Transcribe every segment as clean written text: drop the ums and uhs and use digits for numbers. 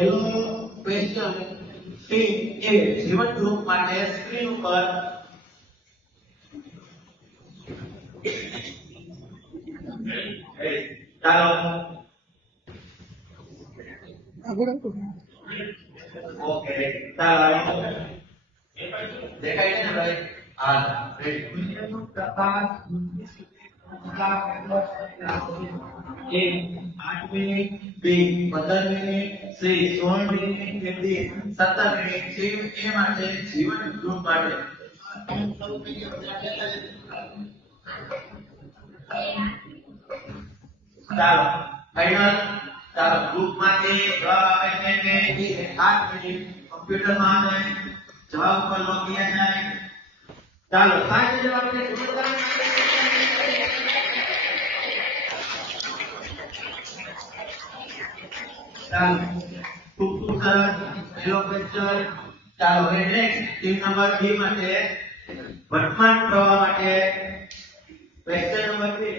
પહેલો question team એ જીવન group માટે સ્ક્રીન ઉપર ચાલો ઓકે ચાલો દેખાય છે ને ભાઈ હા રેડી પ્રકાશ एक 8 मिनट बी 15 मिनट सी 16 मिनट डी 17 मिनट सी ए માટે જીવન ગ્રુપ માટે ચાલો ફાઇનલ ચાલો ગ્રુપ માંથી જવાબ આપે છે કે 8 મિનિટ કમ્પ્યુટર માં આવે જવાબ પર લખી જાય ચાલો સાચો જવાબ છે ચાલો ખૂબ સરસ પહેલો ક્વેશ્ચન ચાલો હવે નેક્સ્ટ ટીમ નંબર બી માટે વર્તમાન પ્રવાહ માટે ક્વેશ્ચન નંબર 2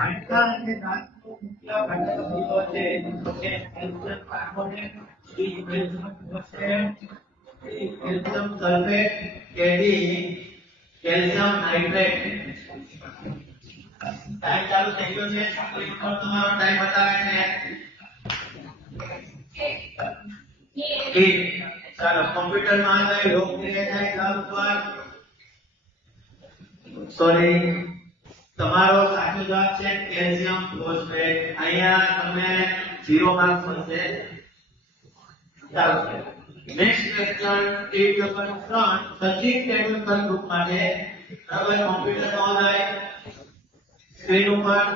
આટલા અને દાંતનો મુખ્ય ઘટક કયો છે તો કે calcium carbonate D calcium phosphate C calcium sulphate કે ડી કેલ્શિયમ નાઇટ્રેટ टाइम चालू થઈ ગયો છે સ્ક્રીન પર તમારો ટાઈમ બતાવે છે ચાલો કમ્પ્યુટર માં આવે લોક ક્રિયા થાય જવાબ પર સોરી તમારો સાચો જવાબ છે કેલ્શિયમ ફોસ્ફેટ અહીંયા તમને 0 માર્ક મળશે ચાલો next question team number 3 Sachin Tendulkar group માટે હવે કમ્પ્યુટર માં આવે स्क्रीन पर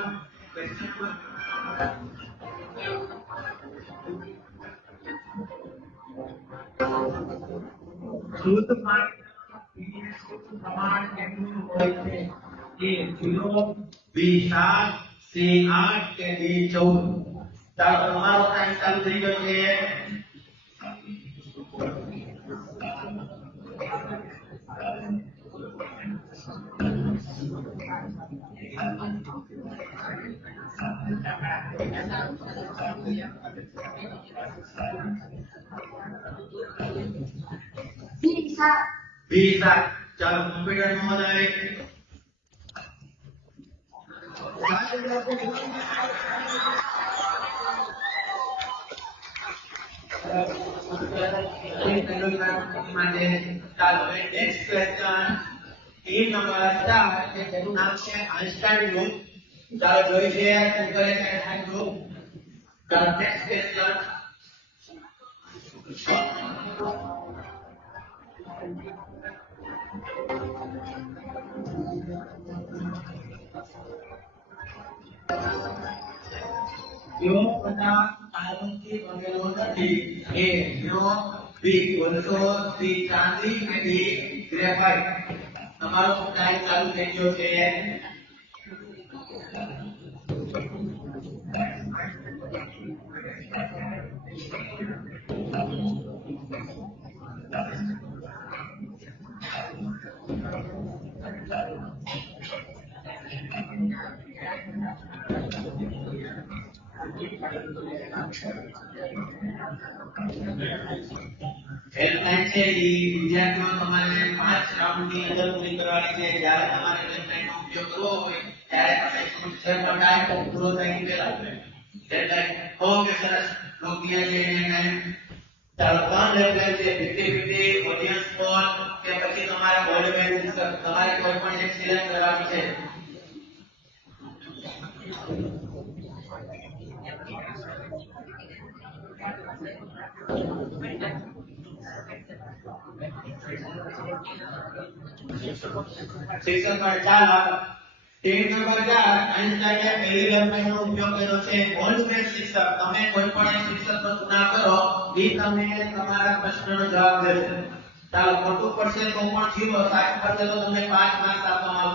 शुद्ध पानी प्रमाण કેટલું હોય છે એ 0 બી 7 સી 8 કે ડી 14 ચાલો તમારો ટાઈમ ચાલુ થઈ ગયો છે bisa cara membedakan mengenai kalau next question team number 4 કે જેનું નામ છે આઇન્સ્ટાઈન ગ્રુપ ચાલો જોઈ છે ઉપર છે આઇન્સ્ટાઈન ગ્રુપ ચાલો નેક્સ્ટ ક્વેશ્ચન यो पता कार्बन की बनेलो નથી એ નો બી કોલસો સી ચાંદી કે ડી ગ્રેફાઇટ તમારો ટાઈમ ચાલુ થઈ ગયો છે છે વિદ્યાર્થીઓ તમારે 5 રાઉન્ડની અંદર પૂરી કરવાની છે જ્યારે તમારે ડેડલાઇનનો ઉપયોગ કરવો હોય ત્યારે તમે સેટનો ટાઈમ પૂરો થાય પહેલા ડેડલાઇન ઓકે સરસ લોકિયા છે ટાઈમ ચાલો 3 લેવલ છે 50-50 ઓડિયન્સ પોલ કે પછી તમારા બોડી મેનેજ તમારે કોઈ પણ એક સિલેક્ટ કરવાનું છે શિક્ષક પર ચાલો ટીમ નંબર 4 આઇન્સ્ટાઈને પહેલી લેવલનો ઉપયોગ કર્યો છે ગોલ્ડમેન શિક્ષક તમે કોઈ પણ એક શિક્ષકનો ચુનાવ કરો એ તમને તમારા પ્રશ્નનો જવાબ દેશે ચાલો ખોટું પડશે તો પણ જીવો સાચું પડશે તો તમને 5 માર્ક્સ આપવામાં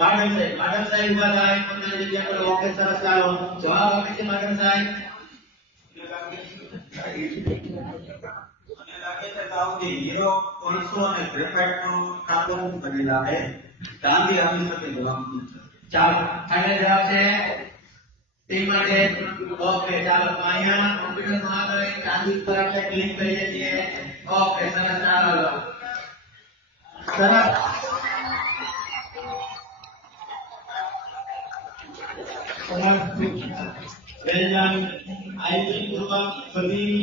આવશે મેડમ સાહેબ ઉભા થાય પોતાની જગ્યા પર ઓકે સરસ ચાલો જવાબ આપે છે મેડમ સાહેબ हीरो कोर्सों ने ग्रेफाइट को कार्बन बनेला है गांधी आदमी के गुलाम ચાલો ફાઇનલ જવાબ છે ટી માટે ઓકે ચાલો અહીંયા કોમ્પ્યુટર માં આગળ ચાલુ પર આપણે ક્લિક કરીએ છીએ ઓકે સરસ ચાલો સરસ વેલડન આયોજન પૂર્વક બધી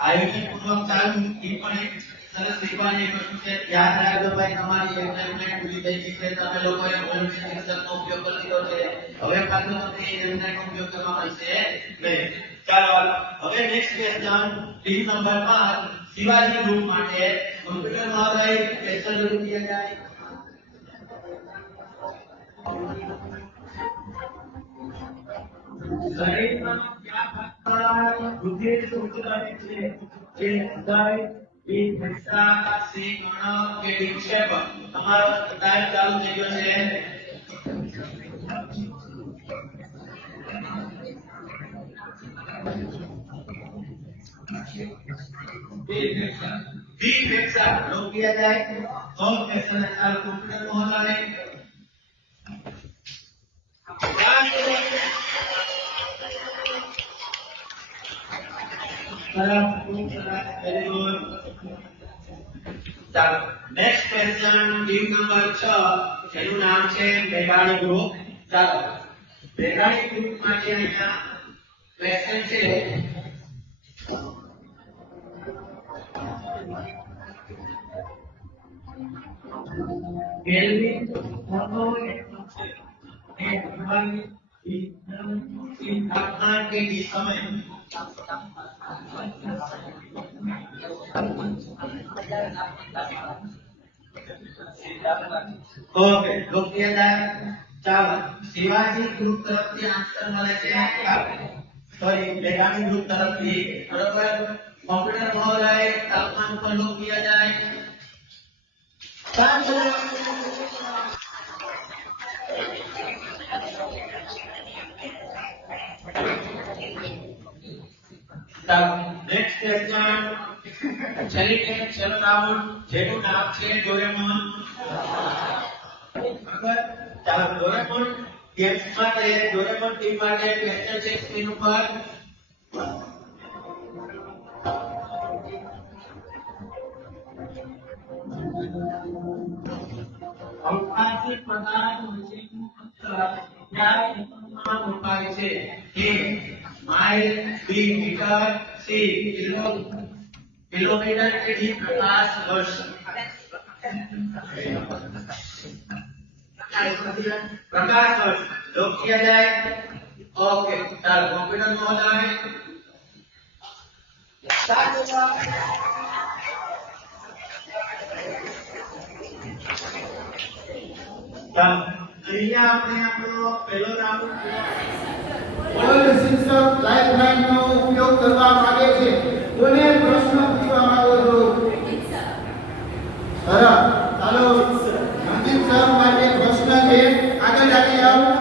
આયોજન પૂર્વક ચાલુ એ પણ એક સરસ શીખવાની એક વસ્તુ છે યાદ રાખજો ભાઈ તમારી એસાઇનમેન્ટ પૂરી થઈ ગઈ છે તમે લોકોએ ઓનલાઈન નો ઉપયોગ કરી લીધો છે હવે પાછું તમને એસાઇનમેન્ટ નો ઉપયોગ કરવા મળશે નહીં ચાલો હવે next question team number 5 Shivaji group માટે કોમ્પ્યુટર માં ભાઈ ક્વેશ્ચન જરૂર किया जाए શરીરમાં કયા ભાગ બુદ્ધિ સૂચના છે જે હૃદય એ ફેફસા સી કોણ કે વિક્ષેપ તમારો ટાઈમ ચાલુ થઈ ગયો છે बी फैक्टर लो किया जाए तो फैक्टर चार कंप्यूटर में होना है ચાલો નેક્સ્ટ ક્વેશ્ચન ટીમ નંબર 6 જેનું નામ છે મેઘાણી ગ્રુપ ચાલો મેઘાણી ગ્રુપ માટે અહીંયા ક્વેશ્ચન છે કેલ્વિન મોનો એ હમારી इन तापमान के इस समय ओके लोग किया जाए चालो शिवाजी ग्रुप तरफ से आंसर મળે છે सॉरी मेघाणी ग्रुप तरफ से बराबर कंप्यूटर महोदय तापमान पर लोग किया जाए नेक्स्ट क्वेश्चन चलिए चलो राउंड जेનું નામ છે ડોરેમોન બરાબર ચાલો ડોરેમોન ગેમ્સ માટે ડોરેમોન ટીમ માટે ક્વેશ્ચન છે સ્ક્રીન ઉપર અવકાશી પદાર્થ વચ્ચેનું અંતર ત્યાં એકમમાં મુકાય છે કે माइल बी मीटर सी किलोमीटर के डी प्रकाश वर्ष प्रकाश वर्ष लोग किया जाए ओके चलो कंप्यूटर में हो जाए અહીંયા આપણે આપણો પહેલો રાઉન્ડ ઓલ્ડ શિક્ષક લાઇફલાઇન નો ઉપયોગ કરવા માંગે છે કોને પ્રશ્ન પૂછવા માંગો છો સરસ ચાલો નંદિત સર માટે પ્રશ્ન છે આગળ આવી જાઓ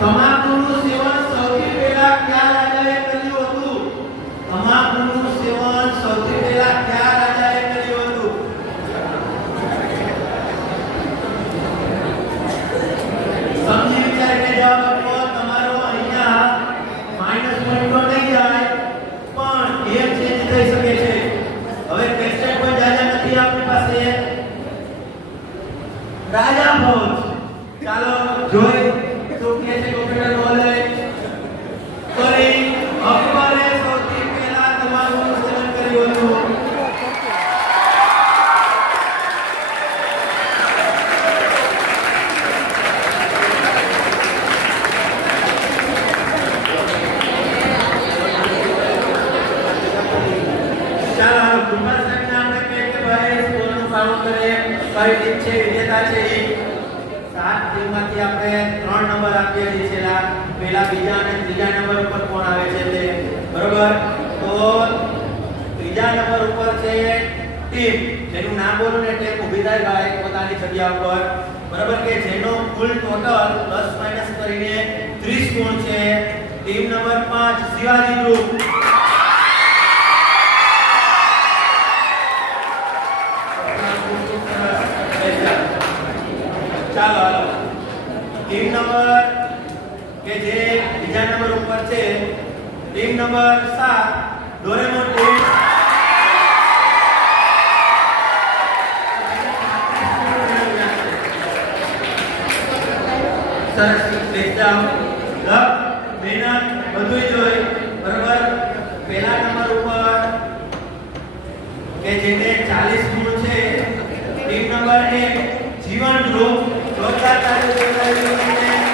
તમાકુનું સેવન સૌથી પહેલા કયા રાજાએ કર્યું હતું તમાકુનું સેવન સૌથી પહેલા કયા રાજાએ કર્યું હતું સમજી વિચારીને જવાબ આપો તમારો અહીંયા માઈનસ પોઈન્ટ તો નહીં જાય પણ એક ચેન્જ થઈ શકે છે હવે ક્વેશ્ચન કોઈ જાજા નથી આપણી પાસે રાજા ભોજ ચાલો જોઈ तो कैसे कंप्यूटर नॉलेज કરી અકબરે સૌથી પહેલા તમારું સેવન કર્યું હતું ચાલો કુમાર સાહેબ નામે કહે કે ભાઈ સ્કોરનું કાઉન્ટ કરે કઈ ટીમ છે વિજેતા છે એ 7 ટીમમાંથી આપણે 3 નંબર આપીએ છીએ છેલ્લા પહેલા બીજા અને ત્રીજા નંબર ઉપર કોણ આવે છે તે બરોબર તો ત્રીજા નંબર ઉપર છે ટીમ જેનું નામ બોલું ને એટલે ઊભી થાય ભાઈ પોતાની જગ્યા ઉપર બરાબર કે જેનો કુલ ટોટલ પ્લસ માઈનસ કરીને 30 ગુણ છે. Team number 5 Shivaji group. ચાલો હાલો ટીમ નંબર કે જે બીજા નંબર ઉપર છે ટીમ નંબર 7 ડોરેમોન ટીમ. સરસ એકદમ લક મહેનત બધું જોઈ બરાબર. પહેલા નંબર ઉપર કે જેને 40 ગુણ છે ટીમ નંબર 1 જીવન ગ્રુપ. જોરદાર તાળીઓ બજાવી.